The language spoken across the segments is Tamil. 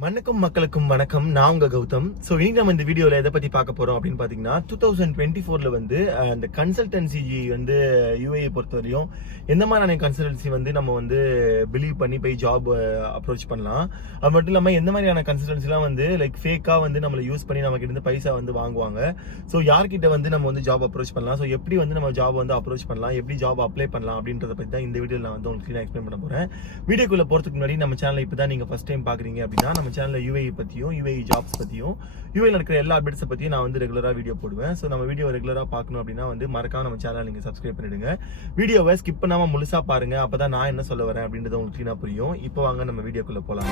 மண்ணுக்கும் மக்களுக்கும் வணக்கம். நான் உங்க கௌதம். ஸோ இன்னைக்கு நம்ம இந்த வீடியோவில் எதை பற்றி பார்க்க போகிறோம் அப்படின்னு பார்த்தீங்கன்னா 2024 வந்து அந்த கன்சல்டன்சி வந்து யூஏ பொறுத்தவரையும் எந்த மாதிரியான கன்சல்டன்சி வந்து நம்ம வந்து பிலீவ் பண்ணி போய் ஜாப் அப்ரோச் பண்ணலாம். அது மட்டும் இல்லாமல் எந்த மாதிரியான கன்சல்டன்சிலாம் வந்து லைக் ஃபேக்காக வந்து நம்மளை யூஸ் பண்ணி நமக்கு இருந்து பைசா வந்து வாங்குவாங்க. ஸோ யார்கிட்ட வந்து நம்ம வந்து ஜாப் அப்ரோச் பண்ணலாம், ஸோ எப்படி வந்து நம்ம ஜாப் வந்து அப்ரோச் பண்ணலாம், எப்படி ஜாப் அப்ளை பண்ணலாம் அப்படின்றத பற்றி தான் இந்த வீடியோவில் நான் வந்து உங்களுக்கு எக்ஸ்பிளைன் பண்ண போகிறேன். வீடியோக்குள்ளே போகிறதுக்கு முன்னாடி நம்ம சேனலை இப்போ தான் நீங்கள் ஃபஸ்ட் டைம் பார்க்குறீங்க அப்படின்னா நம்ம சேனலில் யூஏஇ பற்றியும் யூஏஇ ஜாப்ஸ் பற்றியும் யூஏஇல இருக்கிற எல்லா அப்டேட்ஸை பற்றியும் நான் வந்து ரெகுலராக வீடியோ போடுவேன். ஸோ நம்ம வீடியோ ரெகுலராக பார்க்கணும் அப்படின்னா வந்து மறக்காம நம்ம சேனலை நீங்கள் சப்ஸ்கிரைப் பண்ணிடுங்க. வீடியோவை ஸ்கிப் பண்ணாமல் முழுசாக பாருங்க, அப்போ தான் நான் என்ன சொல்ல வரேன் அப்படின்றது உங்களுக்கு கிளீனாக புரியும். இப்போ வாங்க நம்ம வீடியோக்குள்ளே போகலாம்.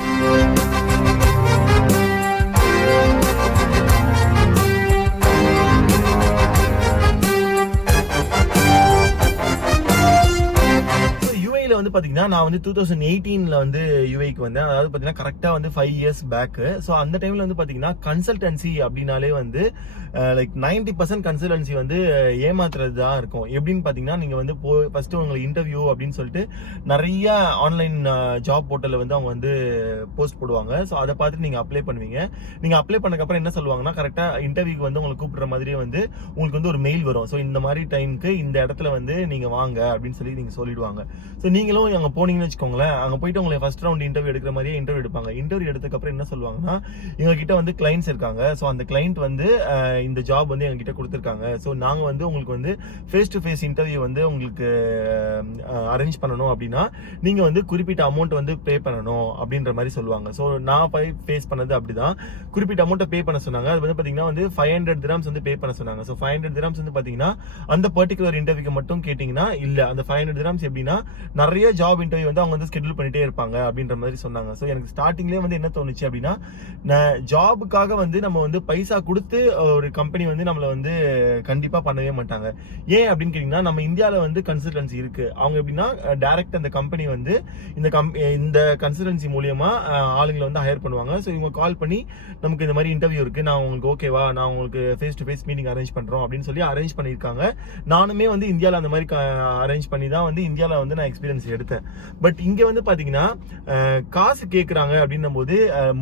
வந்து பாத்தீங்கன்னா நான் வந்து 2018 வந்து யூஏக்கு வந்தேன். அதாவது பாத்தீங்கன்னா கரெக்டா வந்து 5 years பேக். ஸோ அந்த டைம்ல வந்து பாத்தீங்கன்னா கன்சல்டன்சி அப்படின்னாலே வந்து லைக் 90% கன்சல்டன்சி வந்து ஏமாத்துறது தான் இருக்கும். எப்படின்னு பாத்தீங்கன்னா நீங்க வந்து ஃபர்ஸ்ட் உங்களுக்கு இன்டர்வியூ அப்படின்னு சொல்லிட்டு நிறைய ஆன்லைன் ஜாப் போர்ட்டல்ல வந்து அவங்க வந்து போஸ்ட் போடுவாங்க. ஸோ அதை பார்த்துட்டு நீங்க அப்ளை பண்ணுவீங்க. நீங்க அப்ளை பண்ணக்கப்புறம் என்ன சொல்லுவாங்கன்னா கரெக்டா இன்டர்வியூக்கு வந்து உங்களுக்கு கூப்பிடுற மாதிரியே வந்து உங்களுக்கு வந்து ஒரு மெயில் வரும். ஸோ இந்த மாதிரி டைமுக்கு இந்த இடத்துல வந்து நீங்க வாங்க அப்படின்னு சொல்லி நீங்க சொல்லிடுவாங்க. ஸோ நீங்களும் அங்க போனீங்கன்னு வச்சுக்கோங்களேன், அங்க போயிட்டு உங்களை ஃபர்ஸ்ட் ரவுண்ட் இன்டர்வியூ எடுக்கிற மாதிரியே இன்டர்வியூ எடுப்பாங்க. இன்டர்வியூ எடுத்ததுக்கு அப்புறம் என்ன சொல்லுவாங்கன்னா எங்க கிட்ட வந்து கிளைண்ட்ஸ் இருக்காங்க. ஸோ அந்த கிளைண்ட் வந்து இந்த ஜாப் வந்து எங்ககிட்ட கொடுத்துருக்காங்க. ஸோ நாங்க வந்து உங்களுக்கு வந்து ஃபேஸ் டு ஃபேஸ் இன்டர்வியூ வந்து உங்களுக்கு அரேஞ்ச் பண்ணணும் அப்படின்னா நீங்க வந்து குறிப்பிட்ட அமௌண்ட் வந்து பே பண்ணணும் அப்படின்ற மாதிரி சொல்லுவாங்க. ஸோ நான் ஃபேஸ் பண்ணது அப்படிதான். குறிப்பிட்ட அமௌண்ட்டை பே பண்ண சொன்னாங்க. அது வந்து பாத்தீங்கன்னா வந்து 500 dirhams வந்து பே பண்ண சொன்னாங்க. ஸோ 500 dirhams வந்து பாத்தீங்கன்னா அந்த பர்டிகுலர் இன்டர்வியூக்கு மட்டும் கேட்டீங்கன்னா இல்ல, அந்த 500 dirhams எப்படின்னா நிறைய ஜாப் இன்டர்வியூ வந்து அவங்க வந்து ஸ்கெட்யூல் பண்ணிட்டே இருப்பாங்க அப்படின்ற மாதிரி சொன்னாங்க. ஸோ எனக்கு ஸ்டார்டிங்லேயே வந்து என்ன தோணுச்சு அப்படின்னா ஜாபுக்காக வந்து நம்ம வந்து பைசா கொடுத்து ஒரு கம்பெனி வந்து நம்மளை வந்து கண்டிப்பா பண்ணவே மாட்டாங்க. ஏன் அப்படின்னு கேட்டீங்கன்னா நம்ம இந்தியாவில் வந்து கன்சல்டன்சி இருக்கு. அவங்க எப்படின்னா டைரக்ட் அந்த கம்பெனி வந்து இந்த கன்சல்டன்சி மூலியமா ஆளுங்களை வந்து ஹையர் பண்ணுவாங்க. ஸோ இவங்க கால் பண்ணி நமக்கு இந்த மாதிரி இன்டர்வியூ இருக்கு, நான் உங்களுக்கு ஓகேவா, நான் உங்களுக்கு face to face meeting arrange பண்றோம் அப்படின்னு சொல்லி அரேஞ்ச் பண்ணியிருக்காங்க. நானுமே வந்து இந்தியாவில் அந்த மாதிரி அரேஞ்ச் பண்ணி தான் வந்து இந்தியாவில் வந்து நான் எக்ஸ்பீரியன்ஸ் எடுத்தேன். பட் இங்க வந்து பாத்தீங்கன்னா காசு கேட்கறாங்க அப்படின்னும் போது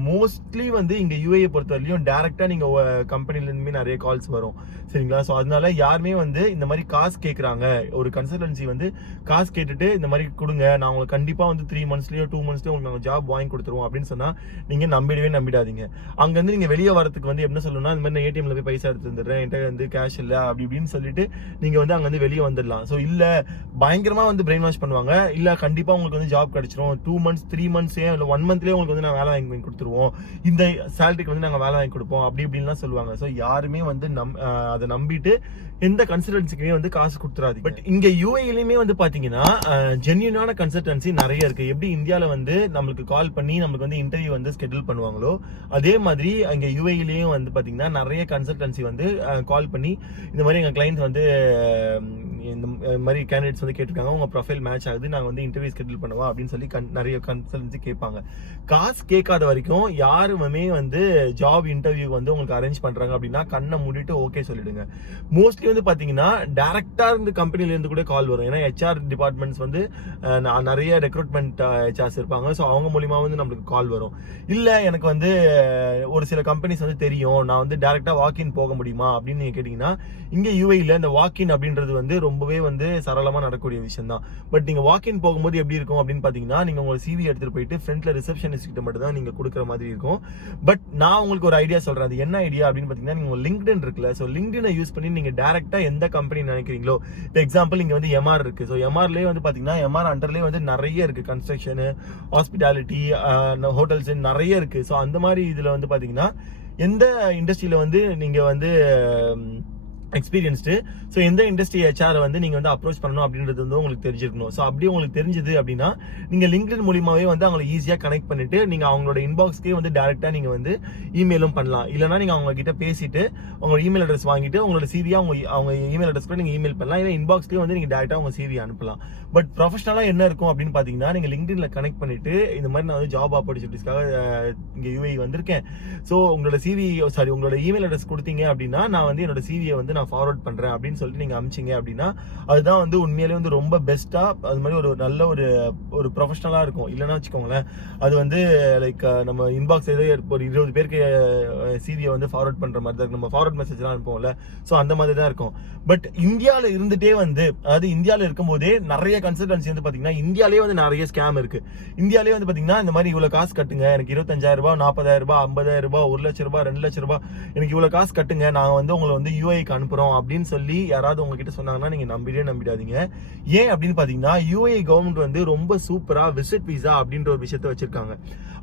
மோஸ்ட்லி வந்து இங்க யூஏ பொறுத்தவரையும் டைரக்டா நீங்க கம்பெனில இருந்துமே நிறைய கால்ஸ் வரும், சரிங்களா? ஸோ அதனால யாருமே வந்து இந்த மாதிரி காசு கேட்கறாங்க, ஒரு கன்சல்டன்சி வந்து காசு கேட்டுட்டு இந்த மாதிரி கொடுங்க, நான் உங்களுக்கு கண்டிப்பா வந்து 3 monthsலயோ 2 monthsலயோ உங்களுக்கு ஜாப் வாங்கி கொடுத்துருவோம் அப்படின்னு சொன்னா நீங்க நம்பிடாதீங்க. அங்க இருந்து நீங்க வெளியே வரதுக்கு வந்து என்ன சொல்லணும்னா இந்த மாதிரி ஏடிஎம்ல போய் பைசா எடுத்து வந்துடுறேன், என்கிட்ட வந்து கேஷ் இல்ல அப்படி இப்படின்னு சொல்லிட்டு நீங்க வந்து அங்க வந்து வெளியே வந்துடலாம். ஸோ இல்ல பயங்கரமா வந்து பிரெயின் வாஷ் பண்ணுவாங்க. இல்ல கண்டிப்பா உங்களுக்கு வந்து ஜாப் கிடைச்சிரும், 2 months 3 months இல்ல 1 monthலயே உங்களுக்கு வந்து நான் வேலை வாங்கி கொடுத்துருவோம், இந்த சேலரிக்கு வந்து நாங்க வேலை வாங்கி கொடுப்போம் அப்படி இப்படின்லாம் சொல்லுவாங்க. ஸோ யாருமே வந்து அதை நம்பிட்டு எந்த கன்சல்டன்சிக்குமே வந்து காசு கொடுத்துறாது. பட் இங்க யூஏஇலயுமே வந்து பாத்தீங்கன்னா ஜென்யூனான கன்சல்டன்சி நிறைய இருக்கு. எப்படி இந்தியால வந்து நம்மளுக்கு கால் பண்ணி நம்மளுக்கு வந்து இன்டர்வியூ வந்து ஸ்கெட்யூல் பண்ணுவாங்களோ அதே மாதிரி அங்க யூஏஇலயும் வந்து பாத்தீங்கன்னா நிறைய கன்சல்டன்சி வந்து கால் பண்ணி இந்த மாதிரி எங்க கிளைண்ட் வந்து இந்த மாதிரி கேண்டிடேட்ஸ் வந்து கேட்டிருக்காங்க, உங்க ப்ரொஃபைல் மேட்ச் ஆகுது, நாங்க வந்து இன்டர்வியூ ஸ்கெட்யூல் பண்ணுவோம் அப்படின்னு சொல்லி நிறைய கன்சல்டன்சி கேட்பாங்க. காசு கேட்காத வரைக்கும் யாருமே வந்து ஜாப் இன்டர்வியூ வந்து உங்களுக்கு அரேஞ்ச் பண்றாங்க அப்படின்னா கண்ணை மூடிட்டு ஓகே சொல்லிடுங்க. மோஸ்ட்லி வந்து பாத்தீங்கன்னா டைரக்டா இருந்து கம்பெனில இருந்து கூட கால் வரும். ஏன்னா ஹெச்ஆர் டிபார்ட்மெண்ட்ஸ் வந்து நிறைய ரெக்ரூட்மெண்ட் ஹெச்ஆர்ஸ் இருப்பாங்க. ஸோ அவங்க மூலியமா வந்து நம்மளுக்கு கால் வரும். இல்ல எனக்கு வந்து ஒரு சில கம்பெனிஸ் வந்து தெரியும், நான் வந்து டைரக்டா வாக்கின் போக முடியுமா அப்படின்னு நீங்க கேட்டீங்கன்னா இங்க யூஏஇல இந்த வாக்கின் அப்படின்றது வந்து ரொம்பவே வந்து சரளமா நடக்கக்கூடிய விஷயம் தான். பட் நீங்க வாக்கின் போகும்போது எப்படி இருக்கும் அப்படின்னு பாத்தீங்கன்னா நீங்க உங்க சிவி எடுத்துட்டு போயிட்டு ஃப்ரண்ட்ல ரிசப்ஷனிஸ்ட் கிட்ட மட்டும் தான் நீங்க கொடுக்குற மாதிரி இருக்கும். பட் நான் உங்களுக்கு ஒரு ஐடியா சொல்றேன். அது என்ன ஐடியா அப்படின்னு பாத்தீங்கன்னா நீங்க லிங்க்டின் இருக்குல்ல, ஸோ லிங்க்டினை யூஸ் பண்ணி நீங்க டைரக்டா எந்த கம்பெனி நினைக்கிறீங்களோ, இப்போ எக்ஸாம்பிள் இங்க வந்து எம்ஆர் இருக்கு. ஸோ எம்ஆர்லயே வந்து பாத்தீங்கன்னா எம்ஆர் அண்டர்லயே வந்து நிறைய இருக்கு, கன்ஸ்ட்ரக்ஷன், ஹாஸ்பிட்டாலிட்டி, ஹோட்டல்ஸ் நிறைய இருக்கு. ஸோ அந்த மாதிரி இதுல வந்து பாத்தீங்கன்னா எந்த இண்டஸ்ட்ரியில வந்து நீங்க வந்து எக்ஸ்பீரியன்ஸ்டு, ஸோ எந்த இண்டஸ்ட்ரி ஹெச்ஆர் வந்து நீங்க வந்து அப்ரோச் பண்ணணும் அப்படின்றது வந்து உங்களுக்கு தெரிஞ்சிருக்கணும். ஸோ அப்படி உங்களுக்கு தெரிஞ்சது அப்படின்னா நீங்க லிங்க்டின் மூலியமாவே வந்து அவங்களை ஈஸியா கனெக்ட் பண்ணிட்டு நீங்க அவங்களோட இன்பாக்ஸ்க்கே வந்து டைரக்டா நீங்க வந்து இமெயிலும் பண்ணலாம். இல்லைன்னா நீங்க அவங்க கிட்ட பேசிட்டு உங்களோட இமெயில் அட்ரஸ் வாங்கிட்டு உங்களோட சிவியா அவங்க இமெயில் அட்ரஸ் கூட நீங்க இமெயில் பண்ணலாம். இல்லை இன்பாக்ஸ்க்கே வந்து நீங்க டைரக்டா உங்க சிவி அனுப்பலாம். பட் ப்ரொஃபஷனலா என்ன இருக்கும் அப்படின்னு பாத்தீங்கன்னா நீங்க லிங்க்டின்ல கனெக்ட் பண்ணிட்டு இந்த மாதிரி நான் வந்து ஜாப் ஆப்பர்ச்சுனிட்டிஸ்க்காக இங்க யூஏஇ வந்திருக்கேன், ஸோ உங்களோட சிவி உங்களோட இமெயில் அட்ரஸ் கொடுத்தீங்க அப்படின்னா நான் வந்து என்னோட சிவியை வந்து நான் ஃபார்வர்ட் பண்றேன் அப்படின்னு சொல்லிட்டு நீங்க அமிச்சிங்க அப்படின்னா அதுதான் வந்து உண்மையிலேயே வந்து ரொம்ப பெஸ்டா அது மாதிரி ஒரு நல்ல ஒரு ப்ரொஃபஷனலா இருக்கும். இல்லைன்னா வச்சுக்கோங்களேன் அது வந்து லைக் நம்ம இன்பாக்ஸ் ஏதோ ஒரு 20 பேருக்கு சிவியை வந்து ஃபார்வர்ட் பண்ற மாதிரி தான் நம்ம ஃபார்வர்ட் மெசேஜ்லாம் அனுப்புவோம்ல. ஸோ அந்த மாதிரி தான் இருக்கும். பட் இந்தியாவில் இருந்துட்டே வந்து அதாவது இந்தியாவில் இருக்கும்போதே நிறைய கன்சல்டன்சி வந்து பாத்தீங்கன்னா இந்தியாலே வந்து நிறைய ஸ்கேம் இருக்கு. இந்தியாலே வந்து பாத்தீங்கன்னா இந்த மாதிரி இவ்வளவு காசு கட்டுங்க, எனக்கு 25,000 ரூபாய், 40,000 ரூபாய், 50,000 ரூபாய், 1 லட்சம் ரூபாய், 2 லட்சம் ரூபாய், எனக்கு இவ்வளவு காசு கட்டுங்க, நாங்க வந்து உங்களை வந்து யூஏக்கு அனுப்புறோம் அப்படின்னு சொல்லி யாராவது உங்ககிட்ட சொன்னாங்கன்னா நீங்க நம்பிடாதீங்க. ஏன் அப்படின்னு பாத்தீங்கன்னா யூஏ கவர்மெண்ட் வந்து ரொம்ப சூப்பரா விசிட் விசா அப்படின்ற ஒரு விஷயத்த வச்சிருக்காங்க.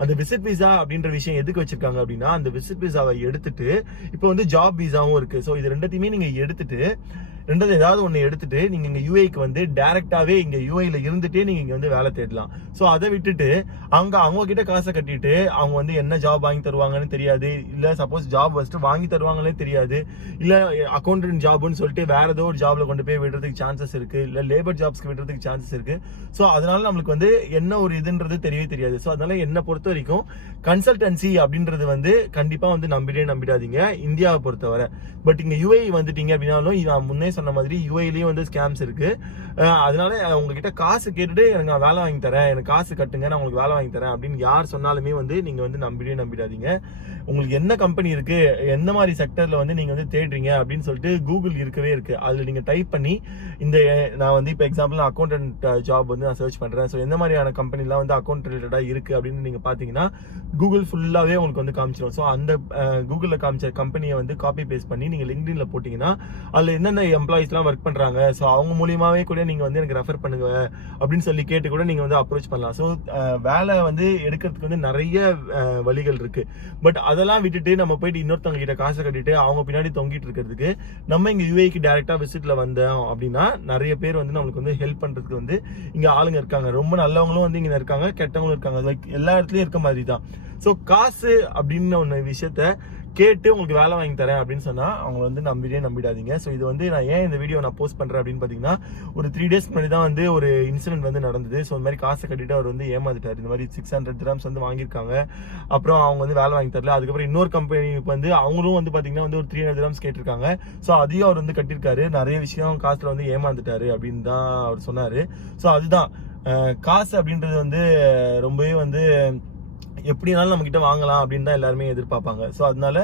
அந்த விசிட் விசா அப்படின்ற விஷயம் எதுக்கு வச்சிருக்காங்க அப்படின்னா அந்த விசிட் விசாவை எடுத்துட்டு இப்போ வந்து ஜாப் விசாவும் இருக்கு. ஸோ இது ரெண்டுத்தையுமே நீங்க எடுத்துட்டு ரெண்டாவது ஏதாவது ஒன்று எடுத்துட்டு நீங்க இங்க யூஏக்கு வந்து டைரக்டாவே இங்க யூஏல இருந்துட்டே நீங்க இங்க வந்து வேலை தேடலாம். ஸோ அதை விட்டுட்டு அவங்க கிட்ட காசை கட்டிட்டு அவங்க வந்து என்ன ஜாப் வாங்கி தருவாங்கன்னு தெரியாது, இல்ல சப்போஸ் ஜாப் ஃபர்ஸ்ட் வாங்கி தருவாங்களே தெரியாது, இல்ல அக்கௌண்டன்ட் ஜாப்னு சொல்லிட்டு வேற ஏதோ ஒரு ஜாப்ல கொண்டு போய் விடுறதுக்கு சான்சஸ் இருக்கு, இல்ல லேபர் ஜாப்ஸ்க்கு விடுறதுக்கு சான்சஸ் இருக்கு. ஸோ அதனால நம்மளுக்கு வந்து என்ன ஒரு இதுன்றது தெரியவே தெரியாது. ஸோ அதனால என்ன பொறுத்த வரைக்கும் கன்சல்டன்சி அப்படின்றது வந்து கண்டிப்பா வந்து நம்பிடாதீங்க இந்தியாவை பொறுத்தவரை. பட் இங்க யூஏ வந்துட்டீங்க அப்படின்னாலும் நான் முன்னே சொன்ன மாதிரி யூஏலயும் வந்து ஸ்கேம்ஸ் இருக்கு. அதனால உங்ககிட்ட காசு கேட்டுட்டு எனக்கு நான் வேலை வாங்கி தரேன், எனக்கு காசு கட்டுங்க, நான் உங்களுக்கு வேலை வாங்கி தரேன் அப்படின்னு யார் சொன்னாலுமே வந்து நீங்க வந்து நம்பிடாதீங்க. உங்களுக்கு என்ன கம்பெனி இருக்கு, எந்த மாதிரி செக்டர்ல வந்து நீங்க வந்து தேடுறீங்க அப்படின்னு சொல்லிட்டு கூகுள் இருக்கவே இருக்கு. அதுல நீங்க டைப் பண்ணி இந்த நான் வந்து இப்போ எக்ஸாம்பிள் அக்கௌண்டன்ட் ஜாப் வந்து நான் சர்ச் பண்றேன், ஸோ எந்த மாதிரியான கம்பெனிலாம் வந்து அக்கௌண்ட் ரிலேட்டடா இருக்கு அப்படின்னு நீங்க பாத்தீங்கன்னா கூகுள் ஃபுல்லாவே உங்களுக்கு வந்து காமிச்சிடும். ஸோ அந்த கூகுள்ல காமிச்ச கம்பெனியை வந்து காப்பி பேஸ்ட் பண்ணி நீங்க லிங்க்டின்ல போட்டீங்கன்னா அதுல என்னென்ன எம்ப்ளாயிஸ்லாம் ஒர்க் பண்றாங்க, ஸோ அவங்க மூலியமாவே கூட நீங்க வந்து எனக்கு ரெஃபர் பண்ணுங்க அப்படின்னு சொல்லி கேட்டு கூட நீங்க வந்து அப்ரோச் பண்ணலாம். ஸோ வேலை வந்து எடுக்கிறதுக்கு வந்து நிறைய வழிகள் இருக்கு. பட் அதெல்லாம் விட்டுட்டு நம்ம போயிட்டு இன்னொருத்தவங்க கிட்ட காசை கட்டிட்டு அவங்க பின்னாடி தொங்கிட்டு இருக்கிறதுக்கு நம்ம இங்க யூஏக்கு டைரக்டா விசிட்ல வந்தோம் அப்படின்னா நிறைய பேர் வந்து நம்மளுக்கு வந்து ஹெல்ப் பண்றதுக்கு வந்து இங்க ஆளுங்க இருக்காங்க. ரொம்ப நல்லவங்களும் வந்து இங்க இருக்காங்க, கெட்டவங்களும் இருக்காங்க. லைக் எல்லா இடத்துலயும் இருக்க மாதிரி தான். ஸோ காசு அப்படின்னு ஒன்று விஷயத்த கேட்டு உங்களுக்கு வேலை வாங்கி தரேன் அப்படின்னு சொன்னா அவங்க வந்து நம்பிடாதீங்க. ஸோ இது வந்து நான் ஏன் இந்த வீடியோ நான் போஸ்ட் பண்றேன் அப்படின்னு பாத்தீங்கன்னா ஒரு 3 days முன்னாடி தான் வந்து ஒரு இன்சிடென்ட் வந்து நடந்தது. ஸோ இந்த மாதிரி காசை கட்டிட்டு அவர் வந்து ஏமாந்துட்டாரு. இந்த மாதிரி 600 dirhams வந்து வாங்கியிருக்காங்க, அப்புறம் அவங்க வந்து வேலை வாங்கி தரல. அதுக்கப்புறம் இன்னொரு கம்பெனிக்கு வந்து அவங்களும் வந்து பாத்தீங்கன்னா வந்து ஒரு 300 dirhams கேட்டிருக்காங்க. ஸோ அதையும் அவர் வந்து கட்டிருக்காரு. நிறைய விஷயம் காசுல வந்து ஏமாந்துட்டாரு அப்படின்னு தான் அவர் சொன்னாரு. ஸோ அதுதான் காசு அப்படின்றது வந்து ரொம்பவே வந்து எப்படினாலும் நம்ம கிட்ட வாங்கலாம் அப்படின்னு தான் எல்லாருமே எதிர்பார்ப்பாங்க. ஸோ அதனால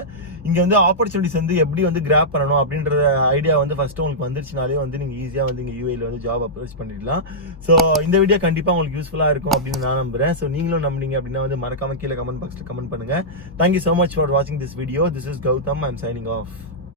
இங்க வந்து ஆப்பர்ச்சுனிட்டிஸ் வந்து எப்படி வந்து கிராப் பண்ணணும் அப்படின்ற ஐடியா வந்து ஃபர்ஸ்ட் உங்களுக்கு வந்துருச்சுனாலே வந்து நீங்க ஈஸியா வந்து இங்க யூஏல வந்து ஜாப் அப்ரோச் பண்ணிடலாம். ஸோ இந்த வீடியோ கண்டிப்பா உங்களுக்கு யூஸ்ஃபுல்லா இருக்கும் அப்படின்னு நான் நம்புறேன். ஸோ நீங்களும் நம்புனீங்க அப்படின்னா வந்து மறக்காம கீழே கமெண்ட் பாக்ஸ்ல கமெண்ட் பண்ணுங்க. Thank you so much for watching this video. This is Gautam. I'm signing off.